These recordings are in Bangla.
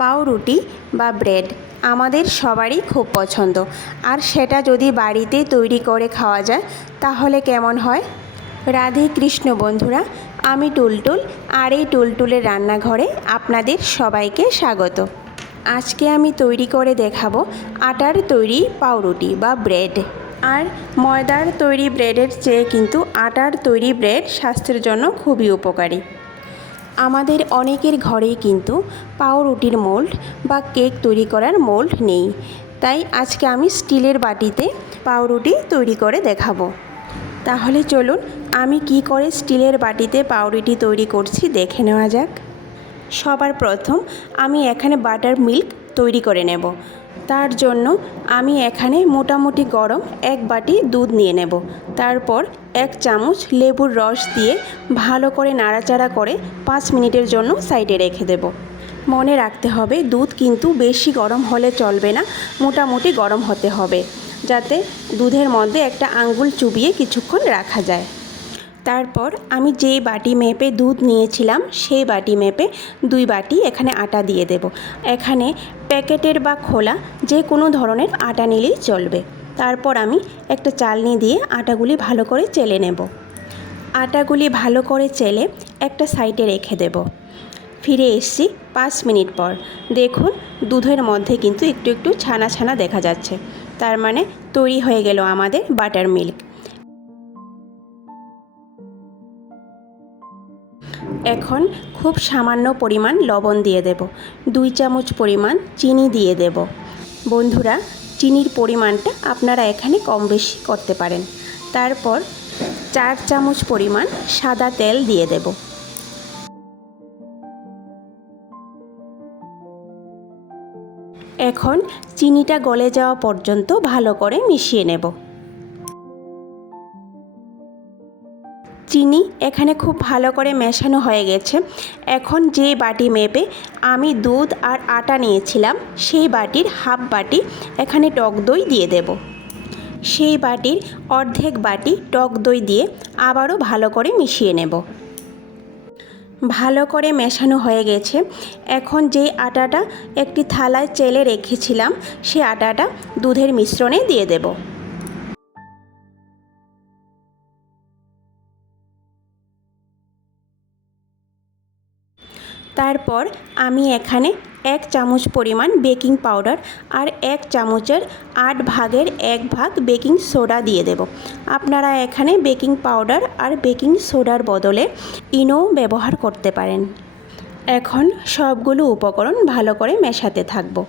পাউরুটি বা ব্রেড আমাদের সবারই খুব পছন্দ, আর সেটা যদি বাড়িতে তৈরি করে খাওয়া যায় তাহলে কেমন হয়। রাধে কৃষ্ণ বন্ধুরা, আমি টুলটুল, আর এই টুলটুলের রান্নাঘরে আপনাদের সবাইকে স্বাগত। আজকে আমি তৈরি করে দেখাবো আটার তৈরি পাউরুটি বা ব্রেড। আর ময়দার তৈরি ব্রেডের চেয়ে কিন্তু আটার তৈরি ব্রেড স্বাস্থ্যের জন্য খুবই উপকারী। আমাদের অনেকের ঘরেই কিন্তু পাউরুটির মোল্ড বা কেক তৈরি করার মোল্ড নেই, তাই আজকে আমি স্টিলের বাটিতে পাউরুটি তৈরি করে দেখাবো। তাহলে চলুন আমি কি করে স্টিলের বাটিতে পাউরুটি তৈরি করছি দেখে নেওয়া যাক। সবার প্রথম আমি এখানে বাটার মিল্ক তৈরি করে নেব। তার জন্য আমি এখানে মোটামুটি গরম এক বাটি দুধ নিয়ে নেব। তারপর 1 চামচ লেবুর রস দিয়ে ভালো করে নাড়াচাড়া করে 5 মিনিটের জন্য সাইডে রেখে দেব। মনে রাখতে হবে দুধ কিন্তু বেশি গরম হলে চলবে না, মোটামুটি গরম হতে হবে, যাতে দুধের মধ্যে একটা আঙ্গুল চুবিয়ে কিছুক্ষণ রাখা যায়। তারপর আমি যেই বাটি মেপে দুধ নিয়েছিলাম সেই বাটি মেপে 2 বাটি এখানে আটা দিয়ে দেব। এখানে প্যাকেটের বা খোলা যে কোনো ধরনের আটা নিলেই চলবে। তারপর আমি একটা চালনি দিয়ে আটাগুলি ভালো করে চেলে নেব। আটাগুলি ভালো করে চেলে একটা সাইডে রেখে দেব। ফিরে এসেছি 5 মিনিট পর। দেখুন দুধের মধ্যে কিন্তু একটু একটু ছানা ছানা দেখা যাচ্ছে, তার মানে তৈরি হয়ে গেল আমাদের বাটার মিল্ক। এখন খুব সামান্য পরিমাণ লবণ দিয়ে দেব। 2 চামচ পরিমাণ চিনি দিয়ে দেব। বন্ধুরা, চিনির পরিমাণটা আপনারা এখানে কম বেশি করতে পারেন। তারপর 4 চামচ পরিমাণ সাদা তেল দিয়ে দেব। এখন চিনিটা গলে যাওয়া পর্যন্ত ভালো করে মিশিয়ে নেব। চিনি এখানে খুব ভালো করে মেশানো হয়ে গেছে। এখন যে বাটি মেপে আমি দুধ আর আটা নিয়েছিলাম সেই বাটির হাফ বাটি এখানে টক দই দিয়ে দেব। সেই বাটির অর্ধেক বাটি টক দই দিয়ে আবারও ভালো করে মিশিয়ে নেব। ভালো করে মেশানো হয়ে গেছে। এখন যে আটাটা একটি থালায় চেলে রেখেছিলাম সেই আটাটা দুধের মিশ্রণে দিয়ে দেব। তারপর আমি এখানে 1 চামচ পরিমাণ বেকিং পাউডার আর 1 চামচের 8 ভাগের 1 ভাগ বেকিং সোডা দিয়ে দেব। আপনারা এখানে বেকিং পাউডার আর বেকিং সোডার বদলে ইনো ব্যবহার করতে পারেন। এখন সবগুলো উপকরণ ভালো করে মেশাতে থাকবো।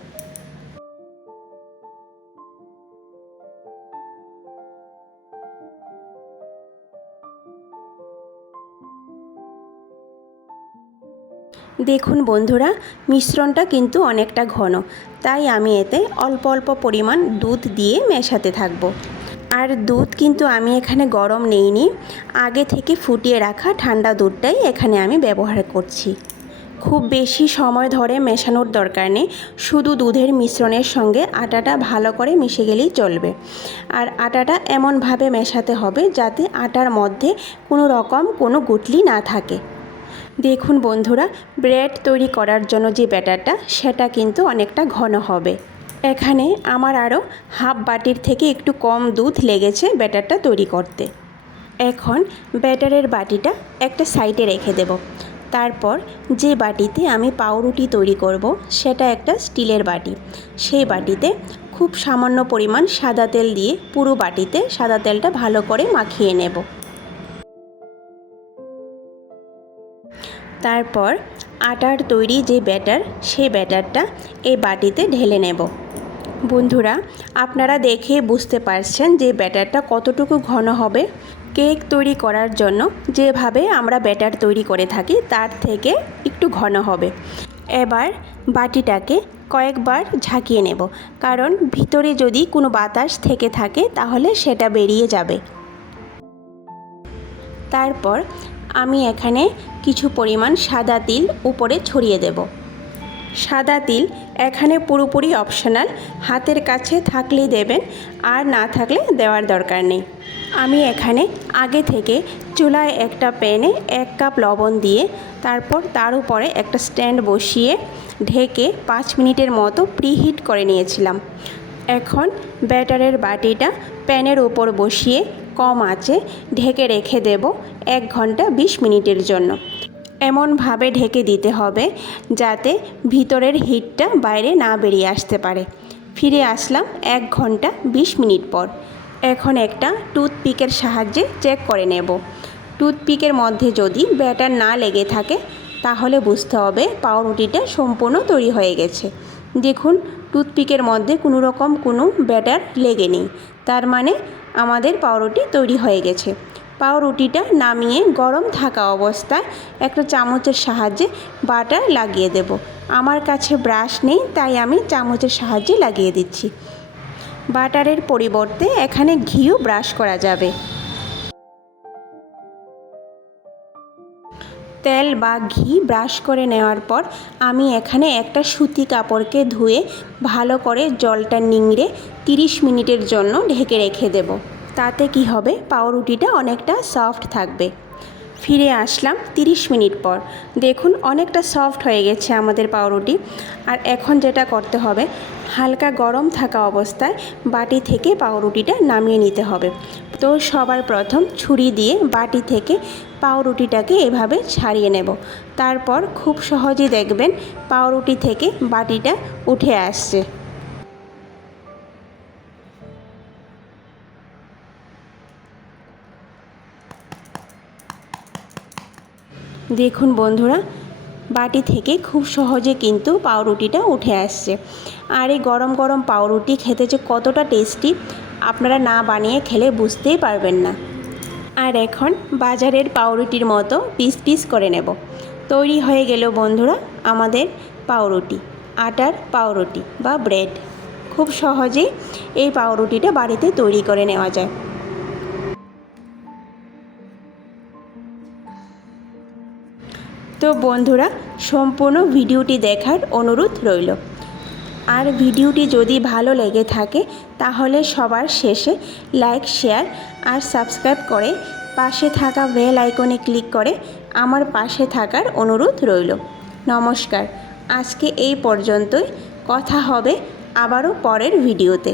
দেখুন বন্ধুরা, মিশ্রণটা কিন্তু অনেকটা ঘন, তাই আমি এতে অল্প অল্প পরিমাণ দুধ দিয়ে মেশাতে থাকব। আর দুধ কিন্তু আমি এখানে গরম নেইনি, আগে থেকে ফুটিয়ে রাখা ঠান্ডা দুধটাই এখানে আমি ব্যবহার করছি। খুব বেশি সময় ধরে মেশানোর দরকার নেই, শুধু দুধের মিশ্রণের সঙ্গে আটাটা ভালো করে মিশে গেলেই চলবে। আর আটাটা এমনভাবে মেশাতে হবে যাতে আটার মধ্যে কোনো গুটলি না থাকে। দেখুন বন্ধুরা, ব্রেড তৈরি করার জন্য যে ব্যাটারটা সেটা কিন্তু অনেকটা ঘন হবে। এখানে আমার আরও হাফ বাটির থেকে একটু কম দুধ লেগেছে ব্যাটারটা তৈরি করতে। এখন ব্যাটারের বাটিটা একটা সাইডে রেখে দেব। তারপর যে বাটিতে আমি পাউরুটি তৈরি করব সেটা একটা স্টিলের বাটি। সেই বাটিতে খুব সামান্য পরিমাণ সাদা তেল দিয়ে পুরো বাটিতে সাদা তেলটা ভালো করে মাখিয়ে নেব। তারপর আটার তৈরি যে ব্যাটার সেই ব্যাটারটা এই বাটিতে ঢেলে নেব। বন্ধুরা, আপনারা দেখে বুঝতে পারছেন যে ব্যাটারটা কতটুকু ঘন হবে। কেক তৈরি করার জন্য যেভাবে আমরা ব্যাটার তৈরি করে থাকি তার থেকে একটু ঘন হবে। এবার বাটিটাকে কয়েকবার ঝাঁকিয়ে নেব, কারণ ভিতরে যদি কোনো বাতাস থেকে থাকে তাহলে সেটা বেরিয়ে যাবে। তারপর আমি এখানে কিছু পরিমাণ সাদা তিল উপরে ছড়িয়ে দেব। সাদা তিল এখানে পুরোপুরি অপশনাল, হাতের কাছে থাকলেই দেবেন, আর না থাকলে দেওয়ার দরকার নেই। আমি এখানে আগে থেকে চুলায় একটা প্যানে 1 কাপ লবণ দিয়ে তারপর তার উপরে একটা স্ট্যান্ড বসিয়ে ঢেকে 5 মিনিটের মতো প্রিহিট করে নিয়েছিলাম। এখন ব্যাটারের বাটিটা প্যানের উপর বসিয়ে কম আঁচে ঢেকে রেখে দেব 1 ঘন্টা 20 মিনিটের জন্য। এমনভাবে ঢেকে দিতে হবে যাতে ভিতরের হিটটা বাইরে না বেরিয়ে আসতে পারে। ফিরে আসলাম 1 ঘন্টা 20 মিনিট পর। এখন একটা টুথপিকের সাহায্যে চেক করে নেব। টুথপিকের মধ্যে যদি ব্যাটার না লেগে থাকে তাহলে বুঝতে হবে পাউরুটিটা সম্পূর্ণ তৈরি হয়ে গেছে। দেখুন টুথপিকের মধ্যে কোনো রকম কোনো ব্যাটার লেগে নেই, তার মানে আমাদের পাউরুটি তৈরি হয়ে গেছে। পাউরুটিটা নামিয়ে গরম থাকা অবস্থায় একটা চামচের সাহায্যে বাটার লাগিয়ে দেব। আমার কাছে ব্রাশ নেই তাই আমি চামচের সাহায্যে লাগিয়ে দিচ্ছি। বাটারের পরিবর্তে এখানে ঘিও ব্রাশ করা যাবে। তেল বা ঘি ব্রাশ করে নেওয়ার পর আমি এখানে একটা সুতি কাপড়কে ধুয়ে ভালো করে জলটা নিংড়ে 30 মিনিটের জন্য ঢেকে রেখে দেব। তাতে কি হবে, পাউরুটিটা অনেকটা সফট থাকবে। ফিরে আসলাম 30 মিনিট পর। দেখুন অনেকটা সফট হয়ে গেছে আমাদের পাউরুটি। আর এখন যেটা করতে হবে, হালকা গরম থাকা অবস্থায় বাটি থেকে পাউরুটিটা নামিয়ে নিতে হবে। তো সবার প্রথম ছুরি দিয়ে বাটি থেকে পাউরুটিটাকে এভাবে ছাড়িয়ে নেব। তারপর খুব সহজেই দেখবেন পাউরুটি থেকে বাটিটা উঠে আসছে। দেখুন বন্ধুরা, বাটি থেকে খুব সহজে কিন্তু পাউরুটিটা উঠে আসছে। আর এই গরম গরম পাউরুটি খেতে যে কতটা টেস্টি আপনারা না বানিয়ে খেলে বুঝতেই পারবেন না। আর এখন বাজারের পাউরুটির মতো পিস পিস করে নেব। তৈরি হয়ে গেল বন্ধুরা আমাদের পাউরুটি, আটার পাউরুটি বা ব্রেড। খুব সহজেই এই পাউরুটিটা বাড়িতে তৈরি করে নেওয়া যায়। তো বন্ধুরা, সম্পূর্ণ ভিডিওটি দেখার অনুরোধ রইল। আর ভিডিওটি যদি ভালো লেগে থাকে তাহলে সবার শেষে লাইক, শেয়ার আর সাবস্ক্রাইব করে পাশে থাকা বেল আইকনে ক্লিক করে আমার পাশে থাকার অনুরোধ রইল। নমস্কার, আজকে এই পর্যন্তই। কথা হবে আবারও পরের ভিডিওতে।